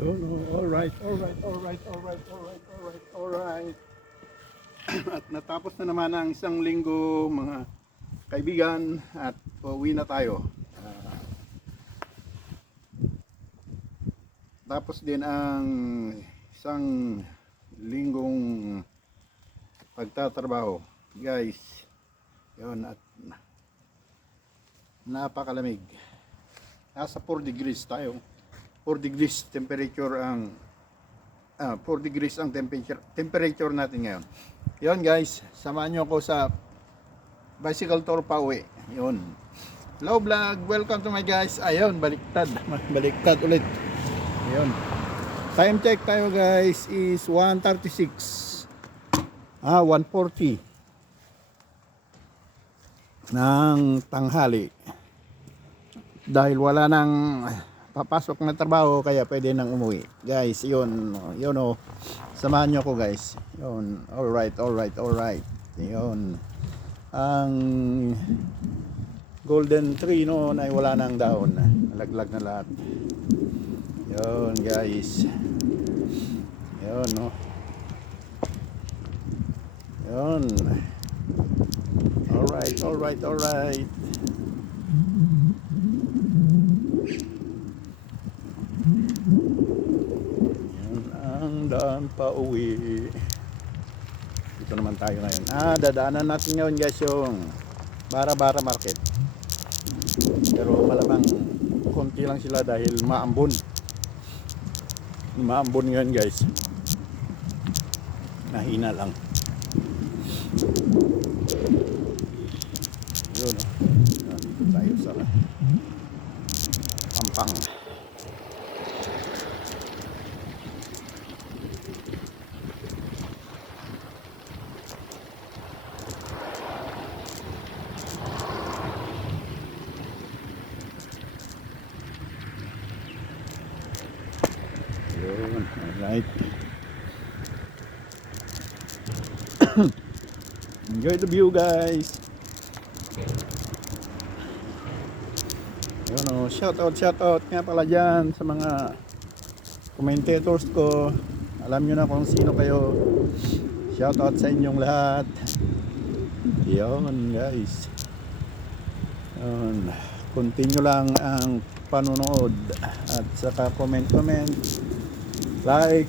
Oh, no. Alright, alright, alright, alright, alright, alright, alright. At natapos na naman ang isang linggo mga kaibigan at pauwi na tayo. Tapos din ang isang linggong pagtatrabaho. Guys, yun at napakalamig. Nasa 4 degrees tayo. 4 degrees temperature ang 4 degrees ang temperature natin ngayon. Yon guys, samahan nyo ako sa bicycle tour pa uwi. Yun. Hello vlog, welcome to my guys. Ayun, baliktad. Baliktad ulit. Ayun. Time check tayo guys is 1:36. 1:40 ng tanghali. Dahil wala nang papasok na trabaho kaya pwede nang umuwi. Guys, yun oh. Samahan niyo ako guys. Yun. Alright. Yun. Ang golden tree noon ay wala nang daon. Nalaglag na lahat. Yun guys. Yun no. Yun. Alright. Daan pa uwi. Dito naman tayo ngayon. Dadaanan natin ngayon guys yung Bara-Bara Market. Pero malamang konti lang sila dahil maambon. Maambon ngayon guys. Nahina lang. Yun o. Dito tayo sa Pampang. Alright. Enjoy the view guys. Yun o, shout out nga pala dyan sa mga commentators ko. Alam nyo na kung sino kayo. Shout out sa inyong lahat. Yun guys. Yun. Continue lang ang panonood at saka comment, like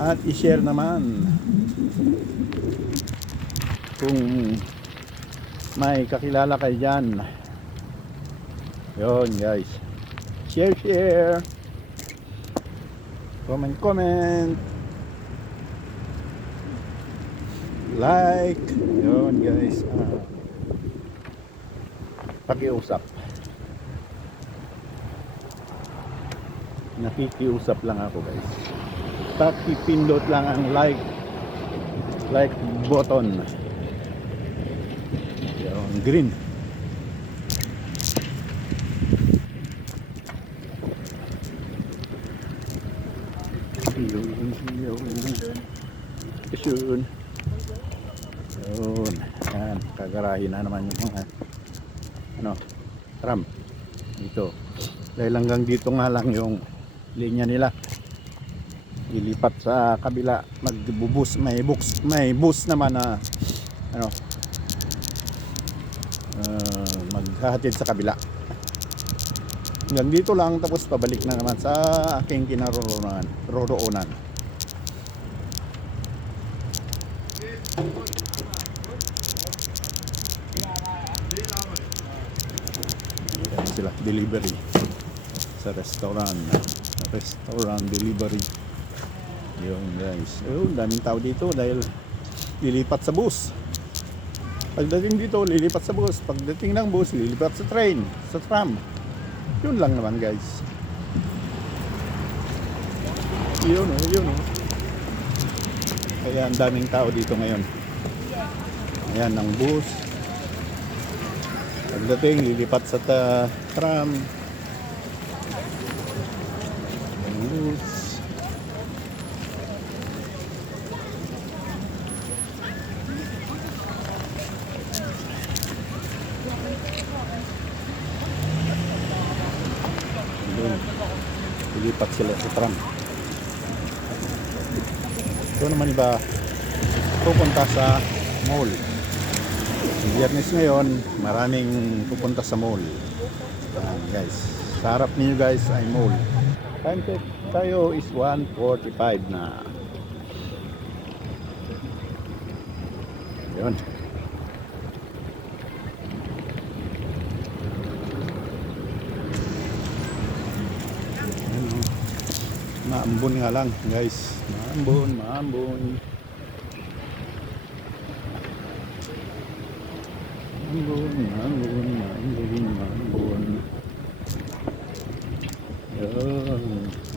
at i-share naman kung may kakilala kayo dyan. Yun guys, share, comment, like. Yun guys, pakiusap. Nakikiusap lang ako guys. Pakipindot lang ang like button. Yung green. Yun. Yan, kagarahin na naman yung mga tram dito. Dahil hanggang dito nga lang yung linya nila. Ilipat sa kabila, magbubus, may bus naman na maghahatid sa kabila. Hanggang dito lang, tapos pabalik na naman sa aking kinaroroonan. Yan sila, delivery sa restaurant delivery. Yun guys, daming tao dito dahil lilipat sa bus. Pagdating dito lilipat sa bus, pagdating ng bus lilipat sa train, sa tram. Yun lang naman guys. Yun o. Kaya ang daming tao dito ngayon. Ayan ang bus. Pagdating lilipat sa tram. Bus. Lilipat sila sa tram. Ito naman iba pupunta sa mall. Biyernes ngayon, maraming pupunta sa mall. Guys, sa harap niyo guys ay mall. Time check tayo is 1:45 na. Yun. Maambon nga lang guys, maambon maambon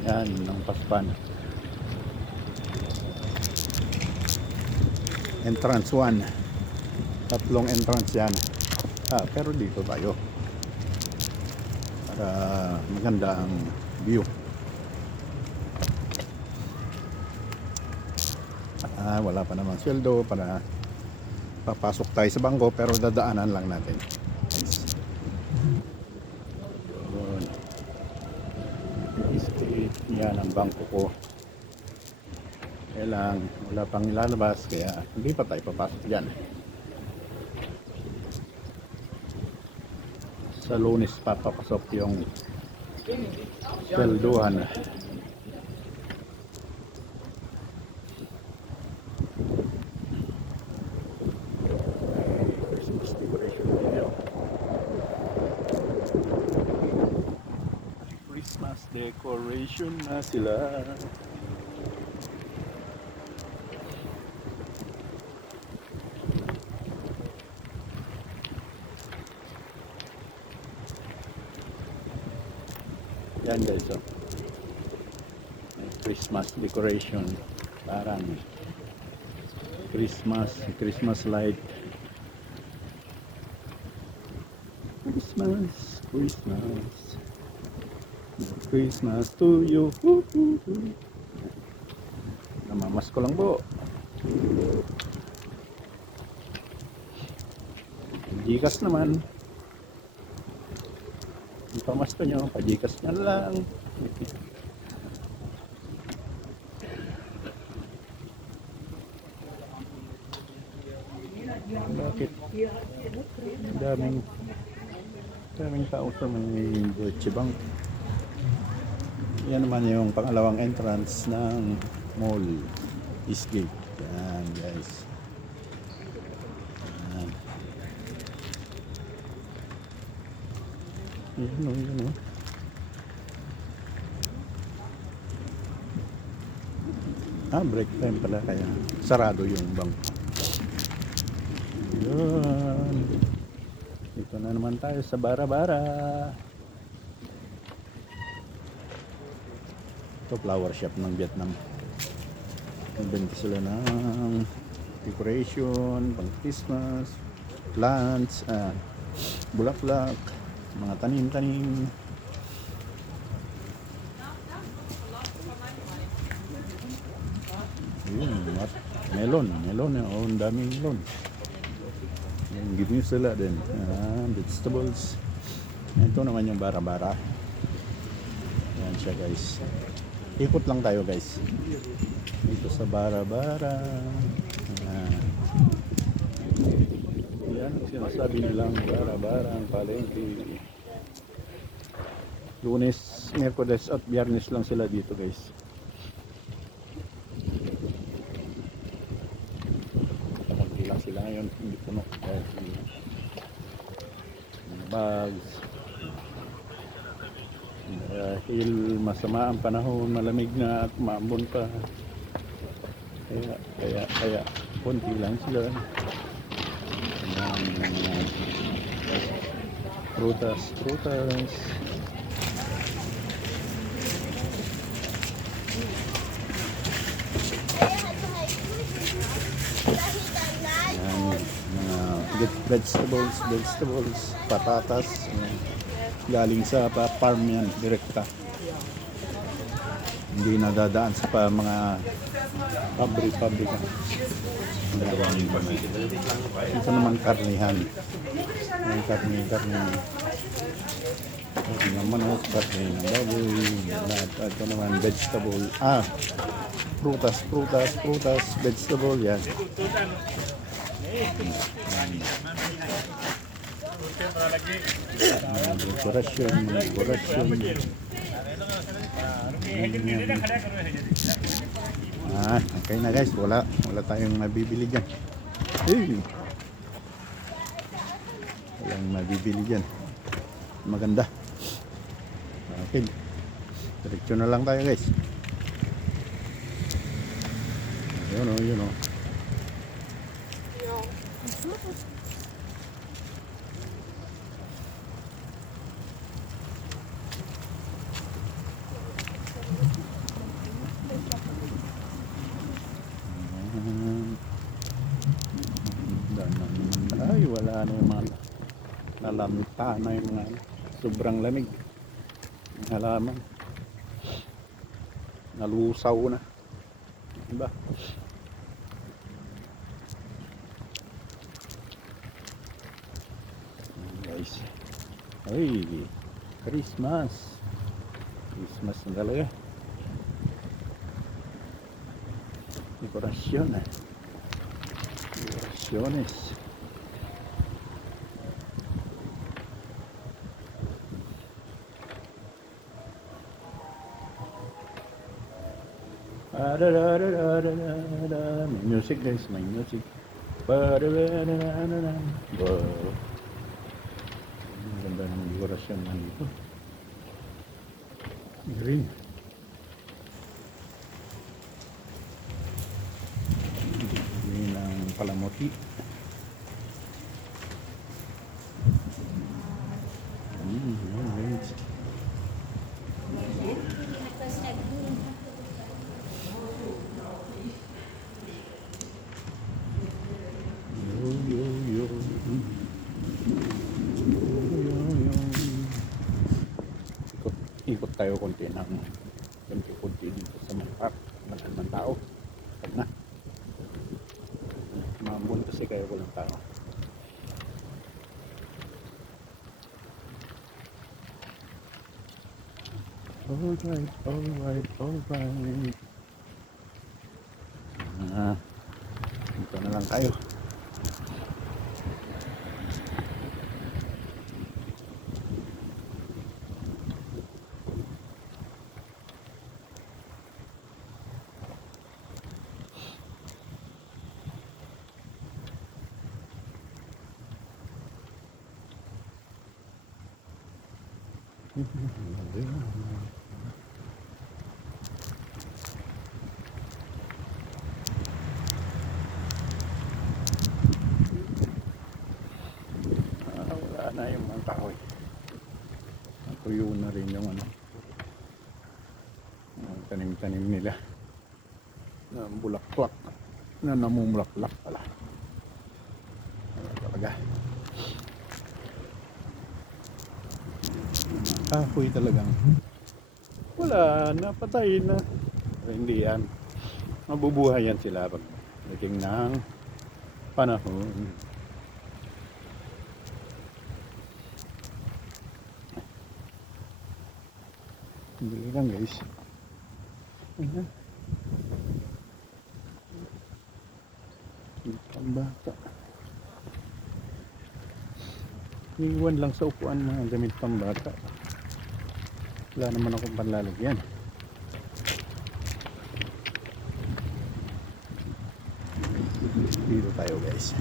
yan ang Paspan. Entrance 1, tatlong entrance yan, pero dito tayo para maganda ang view. Wala pa naman sweldo para papasok tayo sa bangko, pero dadaanan lang natin. Street, yan ang bangko ko. Kaya lang, wala pang ilalabas, kaya hindi pa tayo papasok dyan. Sa Lunes papapasok yung sweldohan. Christmas decoration na sila. Yan guys, oh. May Christmas decoration, parang Christmas light. Christmas to you. Namamas ko lang po. Gcash naman. Yung pamasto nyo, pa-Gcash nyo lang. Bakit? Daming tao sa may Deutsche Bank. Yan naman yung pangalawang entrance ng mall, Eastgate. Yan guys. Yan o. Break time pala, kaya sarado yung bangko. Yan. Dito na naman tayo sa Bara-Bara. Ito flower shop ng Vietnam. Nagbenta sila ng decoration, pang Christmas, plants, bulaklak, mga tanim-tanim. Melon, ang daming melon. Give me salad din, vegetables. Ito naman yung Bara-Bara. Yan siya guys. Ikot lang tayo guys dito sa Bara-Bara. Yan ang sinasabi nilang Bara-Bara ang palengke. Lunes, Miyerkules at Biyernes lang sila dito guys. Lang sila ngayon, hindi puno bags. Dahil masama ang panahon, malamig na at maambon pa, kaya konti lang sila. Prutas. Vegetables, patatas, galing sa farm yan, direkta. Hindi nadadaan sa mga pabrika. Ito naman karnihan. Karni. Pati ng manok, pati ng baboy, lahat. Ito naman, vegetable. Prutas, vegetable, yan. Dekorasyon. Okay na guys, wala tayong mabibili dyan. Walang mabibili dyan. Maganda. Okay. Diretso na lang tayo guys. Yun o. Ay, wala na yung mga nalamta na yung mga sobrang lamig ng halaman, nalusaw na, diba? Guys, ay, Christmas na talaga. Dekorasyones. May music guys, may music. Wow. Ang ganda ng dekorasyon na dito. Green. Green ang palamuti. Ikot tayo konti dito sa mga park. Wala naman tao. Pag na. Mambun kasi kayo walang tao. Alright. Dito na lang tayo. Wala na yung mga kahoy. Natuyo na rin yung tanim-tanim nila na bulaklak, na namumulaklak pala. Wala talaga. Kahoy talagang wala, napatay na. Pero hindi yan, mabubuhay yan sila pag naging ng panahon. Hindi lang guys. Pambata. Iwan lang sa upuan mga damit pambata. Wala naman akong panlalagyan. Dito tayo guys.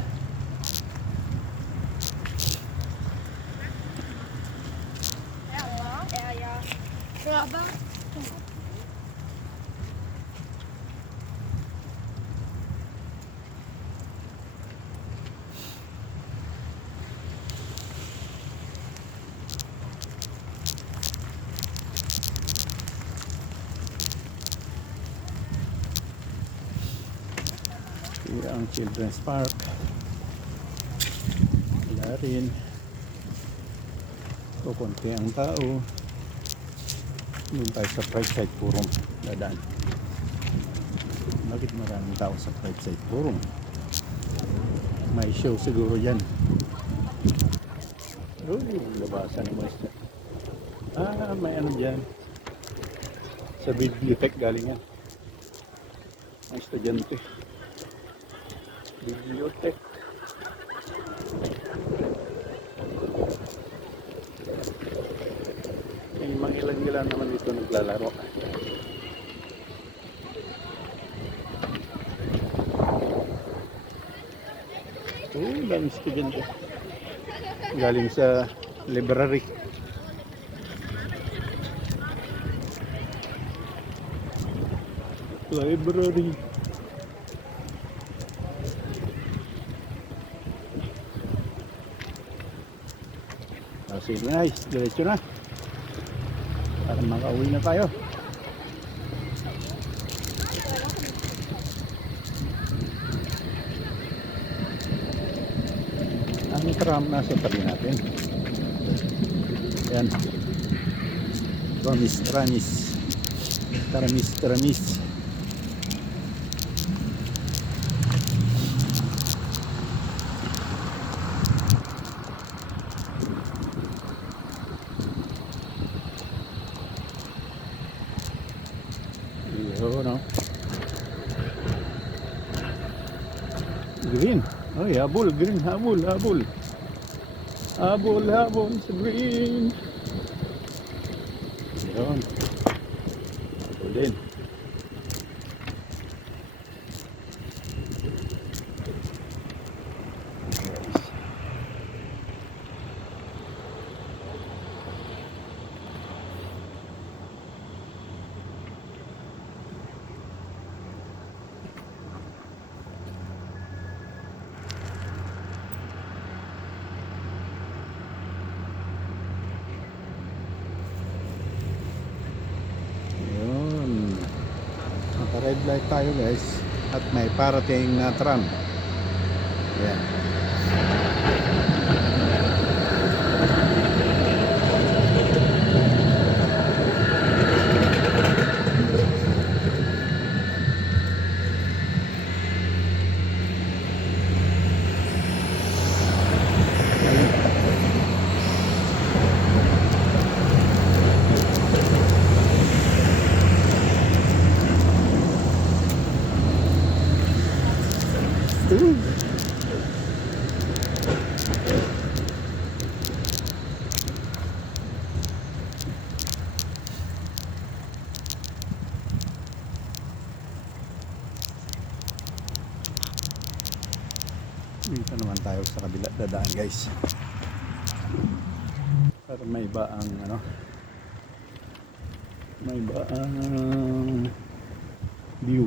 Here ang Children's Park. Wala rin. So, konti ang tao. Doon tayo sa Pride Side Forum. Dadaan. Bakit maraming tao sa Pride Side Forum? May show siguro yan. Uy, labasan naman siya. May ano dyan. Sa bibliotech galing yan. Ang estudyante. Bibliotech. May mga ilan-ilan naman dito naglalaro. Daming estudyante. Galing sa library. Library. Sige guys, diretso na. Para makauwi na tayo. Ang tram nasa tabi natin. Yan. Tramis. Yun, no? Green. Oh, habol, green, habol sa green. Yun. Habol din. Red light tayo guys at may parating na tram. Yan. Dito naman tayo sa kabila dadaan guys. Para may ba ang ano? May ba ang view.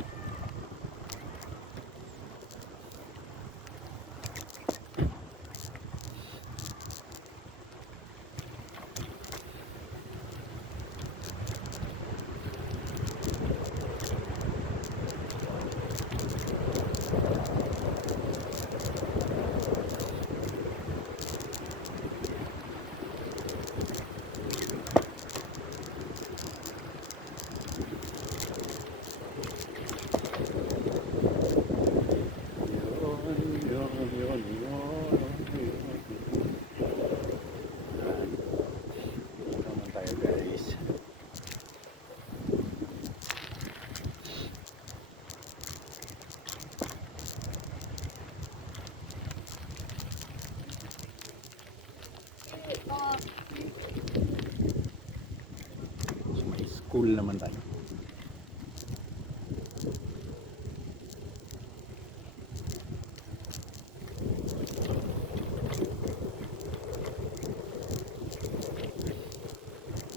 School naman tayo.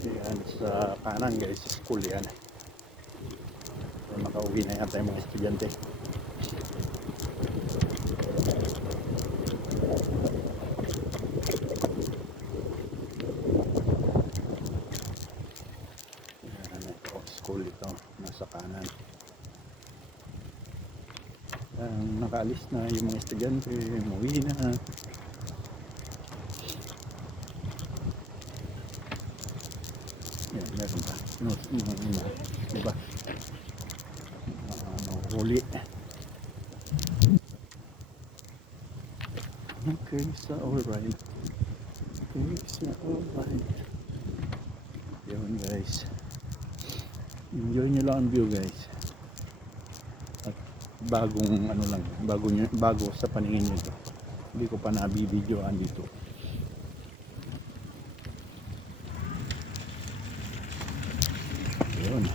Yan sa kanan guys, school yan. Makauwi na yata yung mga estudyante. School ito, nasa kanan. Nakaalis na yung mga estudyante, umuwi na. Yan, meron pa. Diba? Huli. Okay, so alright. Okay, so alright. Yun guys. Enjoy nyo lang ang view guys. At bagong ano lang, bago sa paningin nyo to. Hindi ko pa nabibidyoan dito. Yun.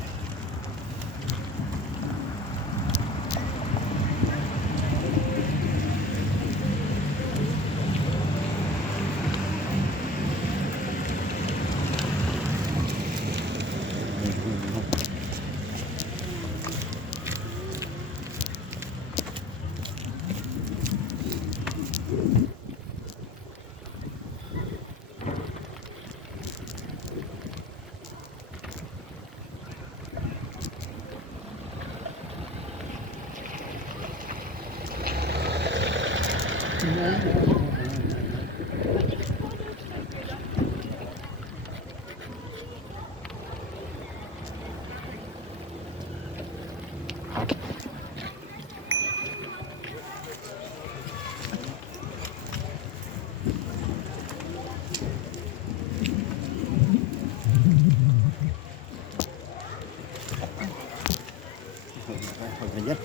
Pag ganyan,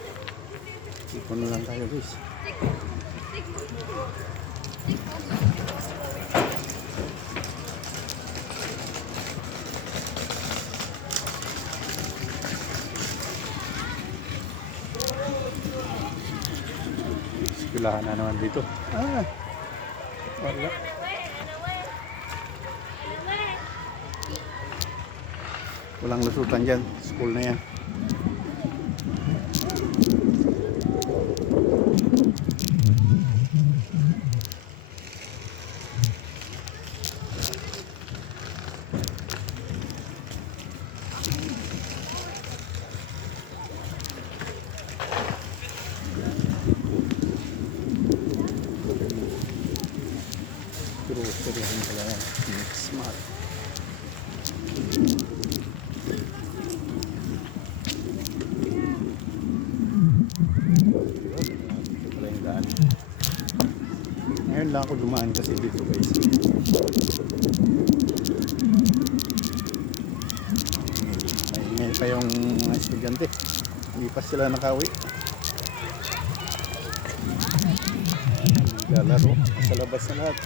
ipon na lang tayo guys. Eskwelahan na naman dito. Wala. Walang lusutan dyan. School na yan. Grocery rin pala yan. Smart. Ito pala yung daan. Ngayon lang ako dumaan kasi dito guys. May pa yung mga estudyante. Hindi pa sila nakauwi. Naglalaro sa labas na lahat.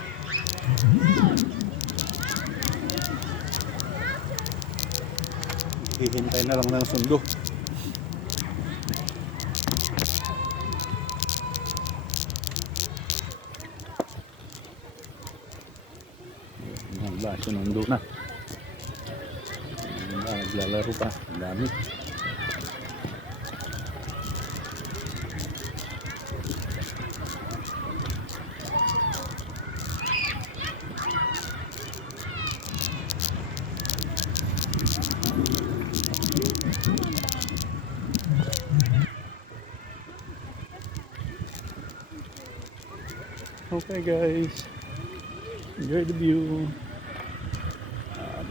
Hihintay na lang ng sundo. Sunundo na. Naglalaro pa. Ang dami. Okay guys, enjoy the view.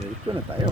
Dito na tayo.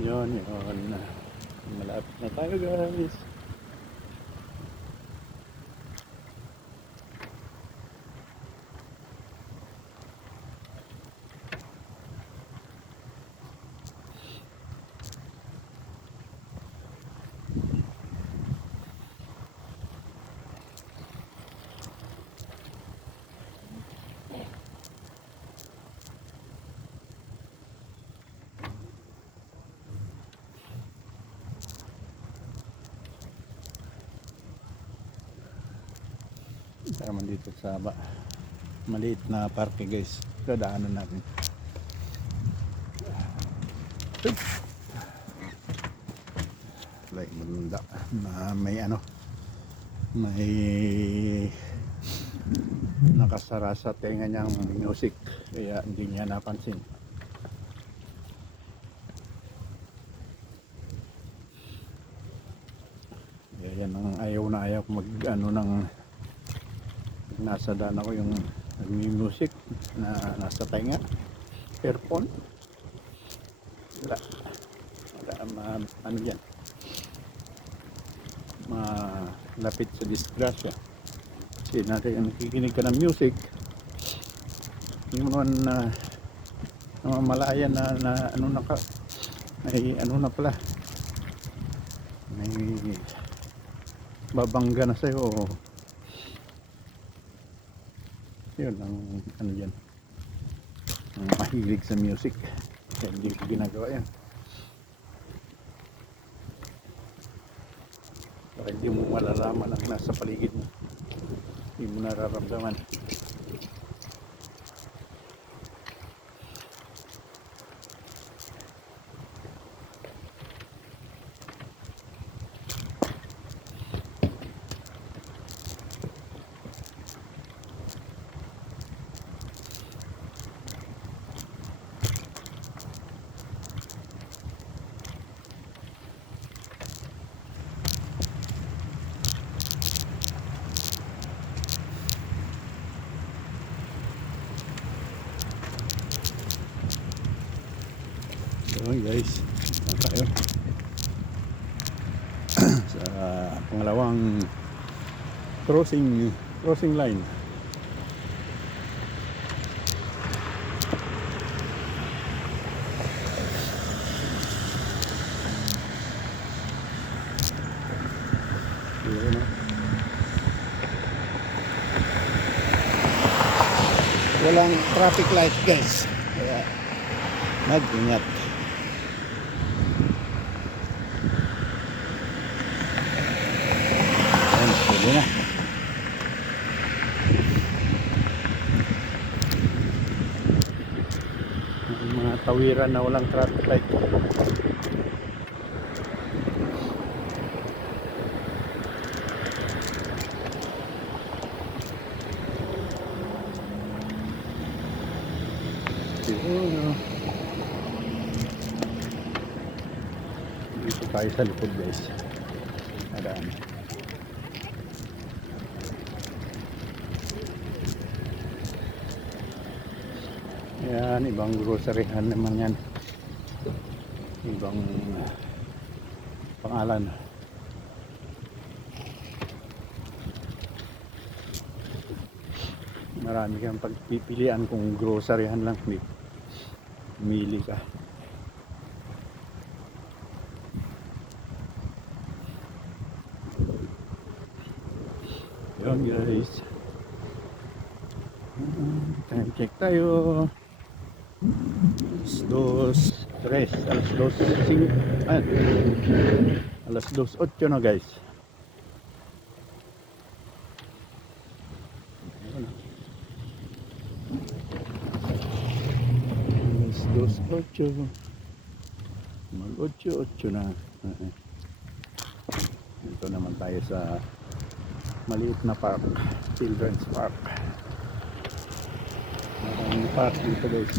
Yun. Malapit na tayo guys. Naman dito sa maliit na parke guys. Dadaanan natin. Like banda na may ano, may nakasara sa tenga niyang music kaya hindi niya napansin. Kaya yan ang ayaw na ayaw mag ano ng nasa daan ako yung nagmi-music na nasa tenga earphone. Wala ano yan, malapit sa disgrasya kasi nakikinig ka ng music hindi mo naman namamalayan na ano na ka may ano na pala may babangga na sa'yo yun ang ano yan ang mahilig sa music kaya hindi ko ginagawa yan para hindi mo malalaman ang nasa paligid mo, hindi mo nararamdaman. So guys, tayo sa pangalawang crossing line. Yun, walang traffic light guys, kaya mag-ingat. Pwede na. May mga tawiran na walang traffic light. Dito tayo sa likod guys. Adaan. Yan, ibang groceryhan naman yan. Ibang pangalan. Marami kang pagpipilian kung groceryhan lang. Mili ka. Yun guys. Time check tayo. Alas 2:08 na guys. Alas 2:08. Mag-8 na. Ito naman tayo sa maliit na park, Children's Park. Maraming park dito guys.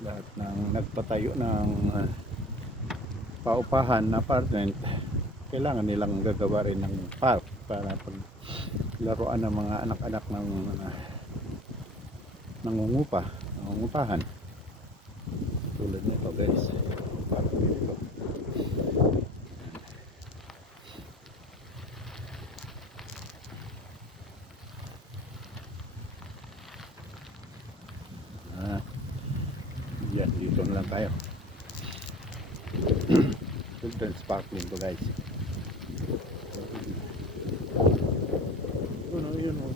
Lahat ng nagpatayo ng paupahan na apartment, kailangan nilang gagawa rin ng park para paglaruan ng mga anak-anak ng nangungupahan. Tulad nito guys, park dito. Yan, dito na lang tayo. Children's Park din to guys. Yun o.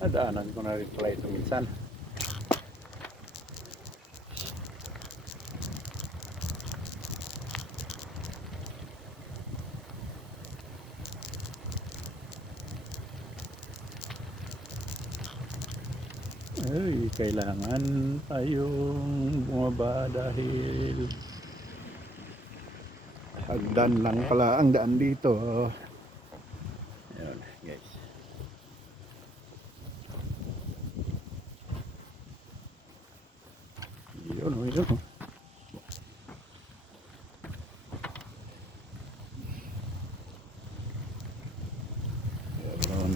Nadaanan ko na rin pala ito minsan. Ay, kailangan tayong bumaba dahil hagdan lang pala ang daan dito. Ayan, guys. Yun, yun. Yun.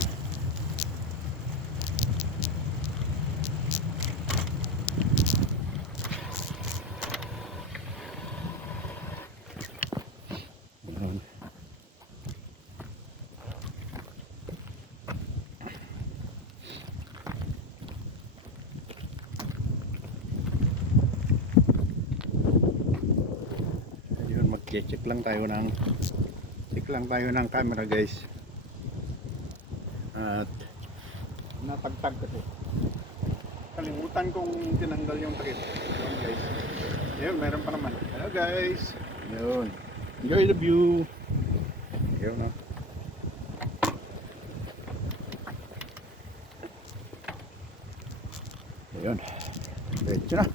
Yun. Ayun, mag-check lang tayo ng camera, guys. At natagtag kasi. Kalimutan kong tinanggal yung takip. Yun, guys. Ayun, meron pa naman. Hello, guys. Yun. Enjoy the view. Yun, no? Ayun. Diretso na.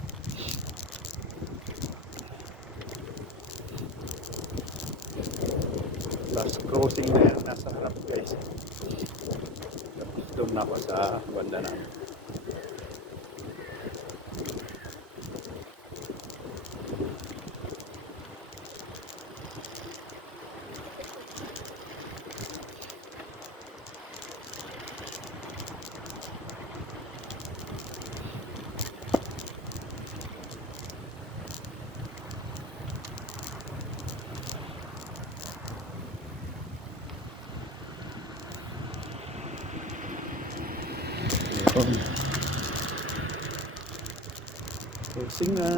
Last crossing na yan. Nasa harap, guys. Doon na ako sa banda na. Yun. Crossing na.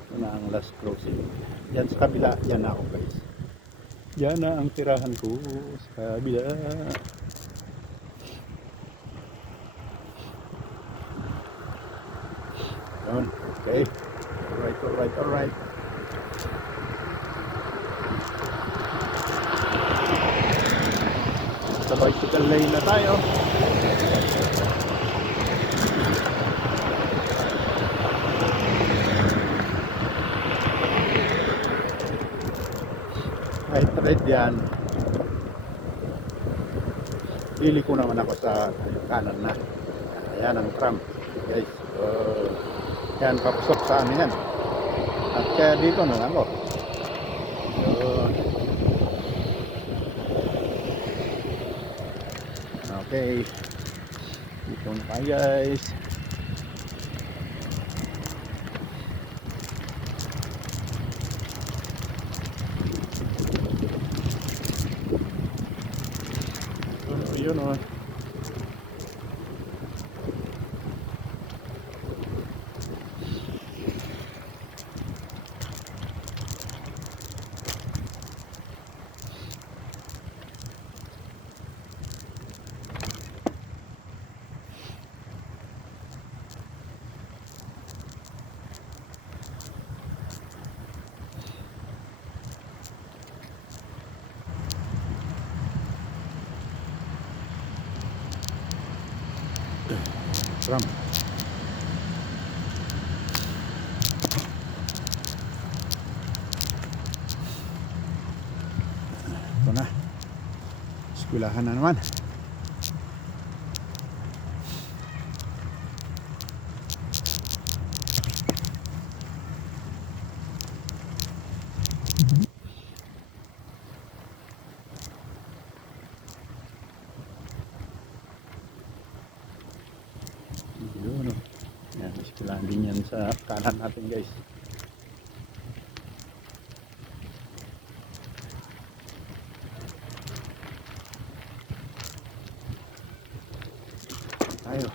Ito na ang last crossing. Yan sa kabila. Yan na ako, guys. Yan na ang tirahan ko sa kabila. Yun. Okay. Alright. Sa bicycle lane na tayo. Right yan. Liliko naman ako sa kanan na. Ayan ang tram, guys. Yan, papasok sa amin yan. At kaya dito na lang ako. Yun. Okay. Dito na tayo, guys. Yun o. Tram. Ito na. Eskwelahan na naman. Yun o. Yan, eskwelahan din yan sa kanan natin, guys. Tayo.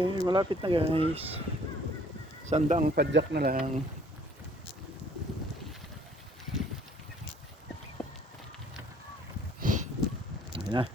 Okay, malapit na guys. Sandaang padyak na lang. Ayun na.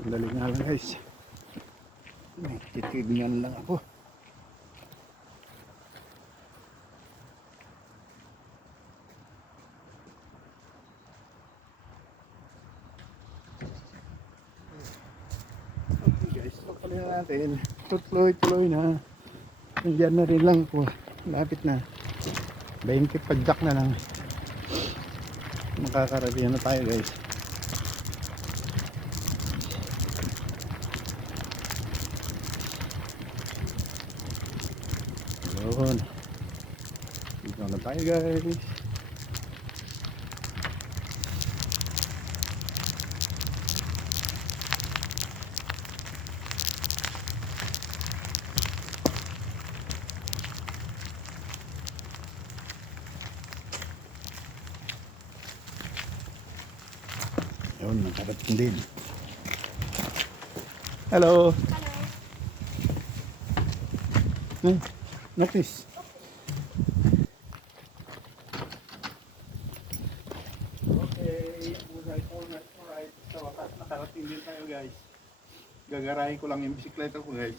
Sandali nga lang guys. May titignan lang ako. Okay guys, tuloy na natin. Tuloy na. Nandiyan na rin lang po. Lapit na. 20 padyak na lang. Makakarating na tayo guys. Yun. Dito na tayo guys. Yun, nakarating din. Hello. Hello. Notice. Okay, alright. Sa wakas, nakarating din tayo guys. Gagarahin ko lang yung bisikleta ko guys.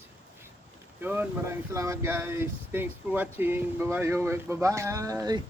Yun, maraming salamat guys. Thanks for watching. Bye-bye.